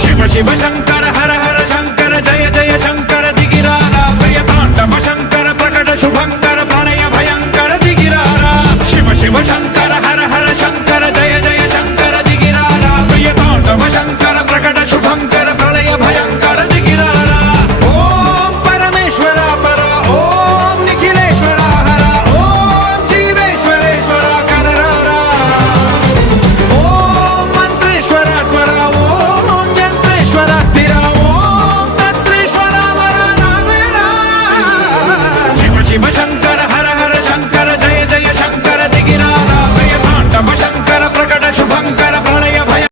शिव शिव शंकर हर हर शंकर जय जय शंकर दिगिरारा प्रिय तांडव शंकर प्रकट शुभंकर प्रणय भयंकर दिगिरारा शिव शिव शंकर